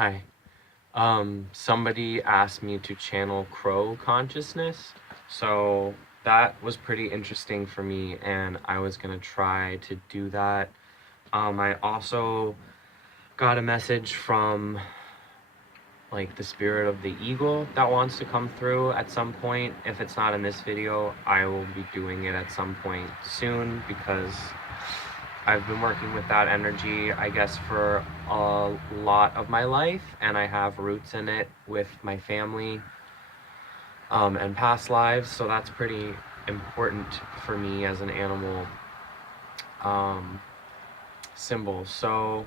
Hi. Somebody asked me to channel crow consciousness, so that was pretty interesting for me, and I was gonna try to do that. I also got a message from like the spirit of the eagle that wants to come through at some point. If it's not in this video, I will be doing it at some point soon because I've been working with that energy, I guess, for a lot of my life, and I have roots in it with my family and past lives, so that's pretty important for me as an animal symbol. So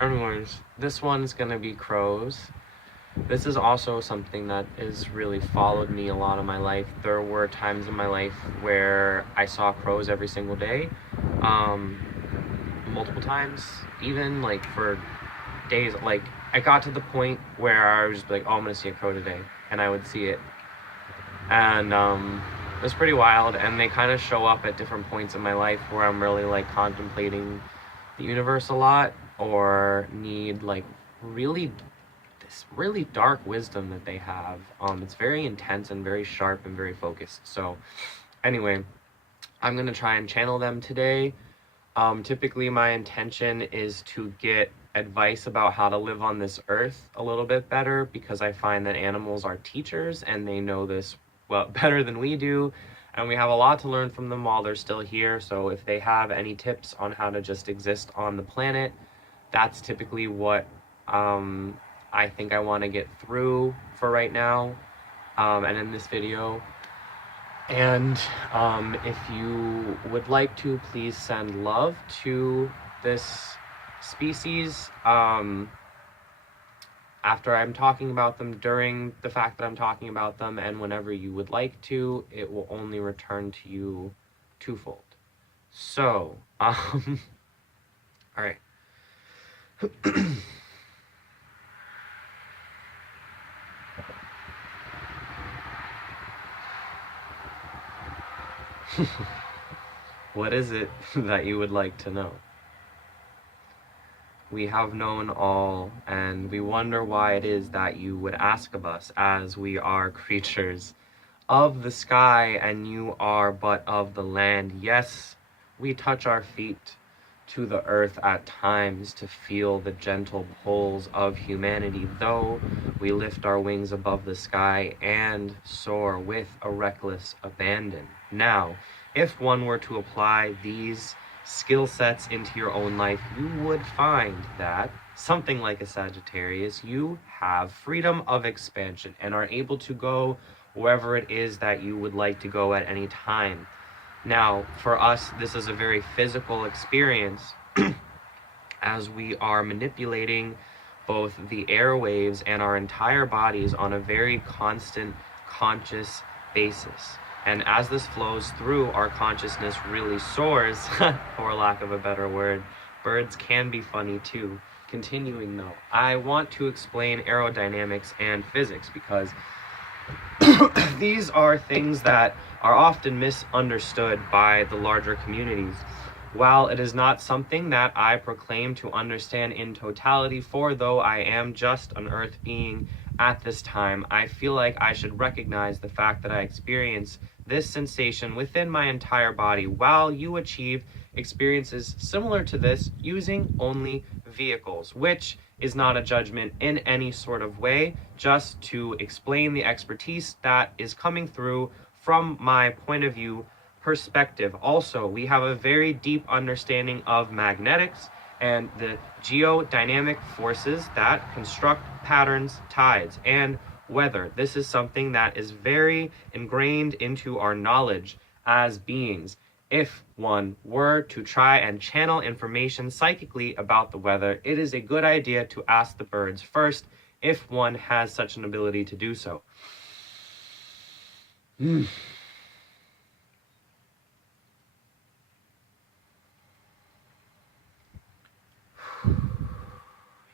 anyways, this one's gonna be crows. This is also something that has really followed me a lot of my life. There were times in my life where I saw crows every single day, multiple times, even like for days. Like I got to the point where I was just like, oh, I'm gonna see a crow today, and I would see it, and it was pretty wild. And they kind of show up at different points in my life where I'm really like contemplating the universe a lot, or need like really this really dark wisdom that they have. It's very intense and very sharp and very focused. So anyway, I'm gonna try and channel them today. Typically my intention is to get advice about how to live on this earth a little bit better, because I find that animals are teachers and they know this well better than we do, and we have a lot to learn from them while they're still here. So if they have any tips on how to just exist on the planet, that's typically what I think I want to get through for right now, and in this video. And if you would like to, please send love to this species after I'm talking about them, during the fact that I'm talking about them, and whenever you would like to. It will only return to you twofold. So, all right. What is it that you would like to know? We have known all, and we wonder why it is that you would ask of us, as we are creatures of the sky, and you are but of the land. Yes, we touch our feet to the earth at times to feel the gentle pulls of humanity, though we lift our wings above the sky and soar with a reckless abandon. Now, if one were to apply these skill sets into your own life, you would find that, something like a Sagittarius, you have freedom of expansion and are able to go wherever it is that you would like to go at any time. Now, for us, this is a very physical experience as we are manipulating both the airwaves and our entire bodies on a very constant, conscious basis. And as this flows through, our consciousness really soars, for lack of a better word. Birds can be funny too. Continuing though, I want to explain aerodynamics and physics, because these are things that are often misunderstood by the larger communities. While it is not something that I proclaim to understand in totality, for though I am just an earth being at this time, I feel like I should recognize the fact that I experience this sensation within my entire body, while you achieve experiences similar to this using only vehicles, which is not a judgment in any sort of way, just to explain the expertise that is coming through from my point of view perspective. Also, we have a very deep understanding of magnetics and the geodynamic forces that construct patterns, tides, and weather. This is something that is very ingrained into our knowledge as beings. If one were to try and channel information psychically about the weather, it is a good idea to ask the birds first if one has such an ability to do so.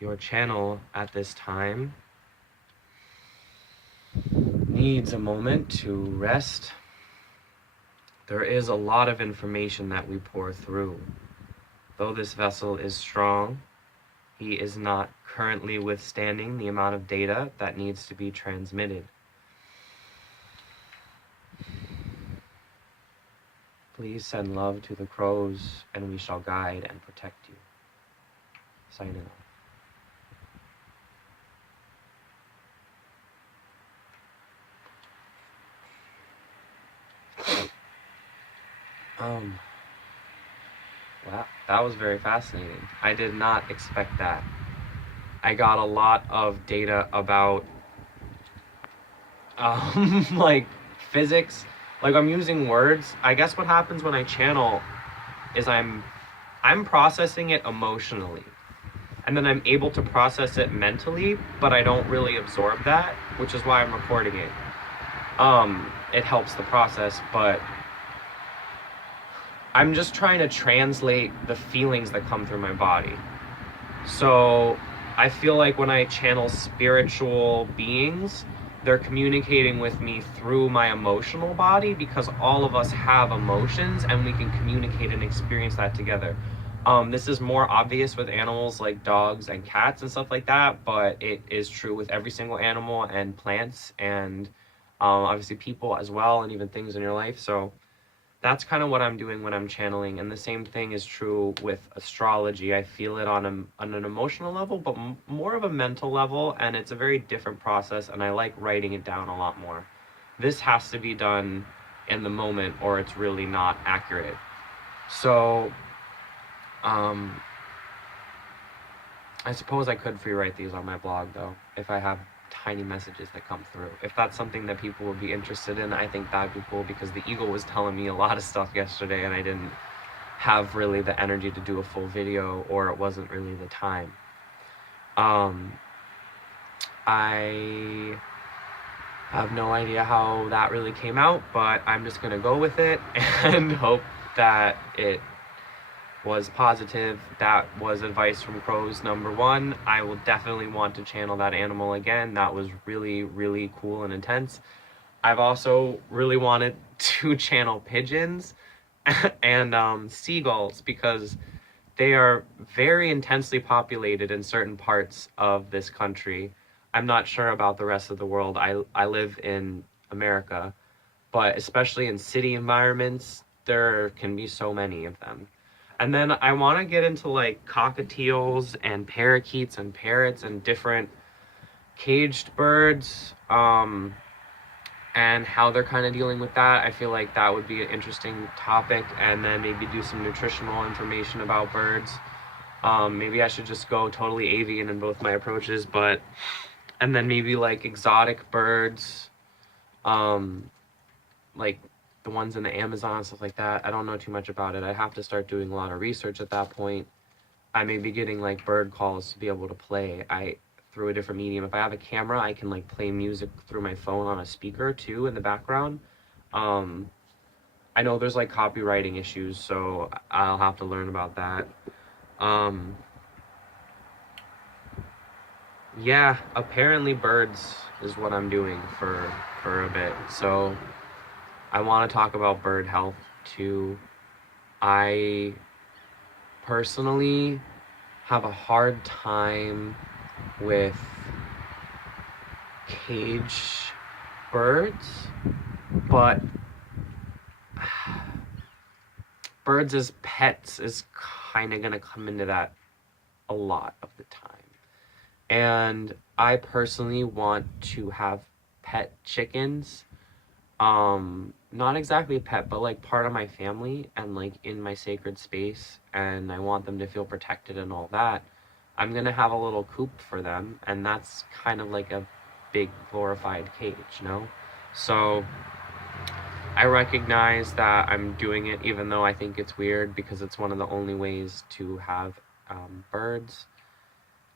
Your channel at this time needs a moment to rest. There is a lot of information that we pour through. Though this vessel is strong, He is not currently withstanding the amount of data that needs to be transmitted. Please send love to the crows, and we shall guide and protect you. Signing off. Wow, that was very fascinating. I did not expect that. I got a lot of data about like physics. Like, I'm using words. I guess what happens when I channel is I'm processing it emotionally. And then I'm able to process it mentally, but I don't really absorb that, which is why I'm recording it. It helps the process, but I'm just trying to translate the feelings that come through my body. So I feel like when I channel spiritual beings, they're communicating with me through my emotional body, because all of us have emotions and we can communicate and experience that together. This is more obvious with animals like dogs and cats and stuff like that, but it is true with every single animal and plants and obviously people as well, and even things in your life. So that's kind of what I'm doing when I'm channeling. And the same thing is true with astrology. I feel it on an emotional level, but more of a mental level, and it's a very different process, and I like writing it down a lot more. This has to be done in the moment or it's really not accurate. So I suppose I could free write these on my blog, though, if I have tiny messages that come through. If that's something that people would be interested in, I think that'd be cool, because the eagle was telling me a lot of stuff yesterday and I didn't have really the energy to do a full video, or it wasn't really the time. I have no idea how that really came out, but I'm just gonna go with it and hope that it was positive. That was advice from crows number 1. I will definitely want to channel that animal again. That was really, really cool and intense. I've also really wanted to channel pigeons and seagulls, because they are very intensely populated in certain parts of this country. I'm not sure about the rest of the world. I live in America, but especially in city environments, there can be so many of them. And then I want to get into like cockatiels and parakeets and parrots and different caged birds, and how they're kind of dealing with that. I feel like that would be an interesting topic, and then maybe do some nutritional information about birds. Maybe I should just go totally avian in both my approaches, and then maybe like exotic birds, like the ones in the Amazon, stuff like that. I don't know too much about it. I have to start doing a lot of research at that point. I may be getting like bird calls to be able to play through a different medium. If I have a camera, I can like play music through my phone on a speaker too in the background. I know there's like copywriting issues, so I'll have to learn about that. Yeah, apparently birds is what I'm doing for a bit. So I want to talk about bird health too. I personally have a hard time with cage birds, but birds as pets is kind of going to come into that a lot of the time. And I personally want to have pet chickens. Not exactly a pet, but like part of my family and like in my sacred space, and I want them to feel protected and all that. I'm gonna have a little coop for them, and that's kind of like a big glorified cage, you know? So I recognize that I'm doing it, even though I think it's weird, because it's one of the only ways to have birds,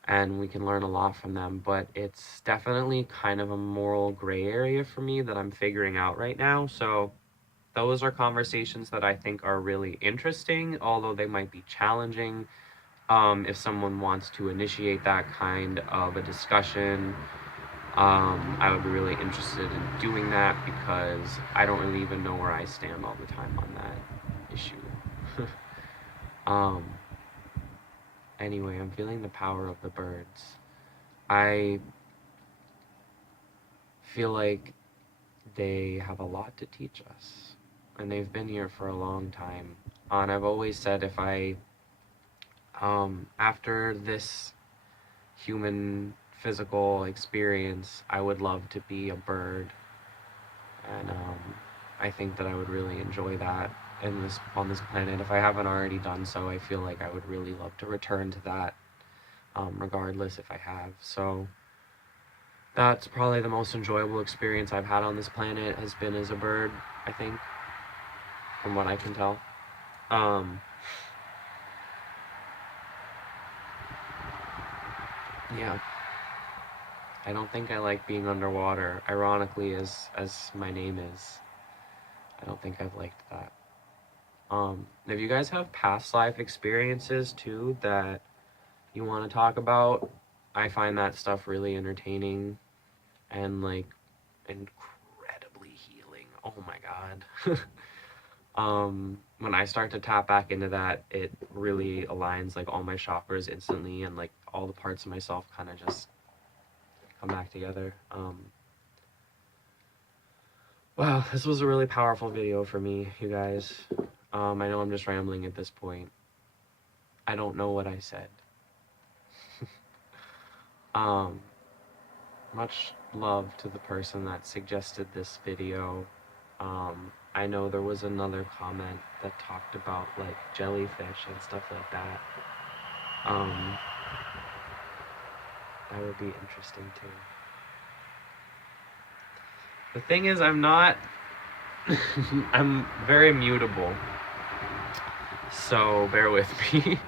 and we can learn a lot from them. But it's definitely kind of a moral gray area for me that I'm figuring out right now. So those are conversations that I think are really interesting, although they might be challenging. If someone wants to initiate that kind of a discussion, I would be really interested in doing that, because I don't really even know where I stand all the time on that issue. Anyway, I'm feeling the power of the birds. I feel like they have a lot to teach us, and they've been here for a long time. And I've always said if after this human physical experience, I would love to be a bird, and I think that I would really enjoy that on this planet. If I haven't already done so, I feel like I would really love to return to that, regardless if I have. So that's probably the most enjoyable experience I've had on this planet has been as a bird, I think, from what I can tell. Yeah. I don't think I like being underwater, ironically as my name is. I don't think I've liked that. If you guys have past life experiences too that you want to talk about, I find that stuff really entertaining and like incredibly healing. Oh my god. When I start to tap back into that, it really aligns like all my chakras instantly, and like all the parts of myself kind of just come back together. Wow, this was a really powerful video for me, you guys. I know I'm just rambling at this point. I don't know what I said. um, Much love to the person that suggested this video. I know there was another comment that talked about like jellyfish and stuff like that. That would be interesting too. The thing is, I'm not. I'm very mutable. So bear with me.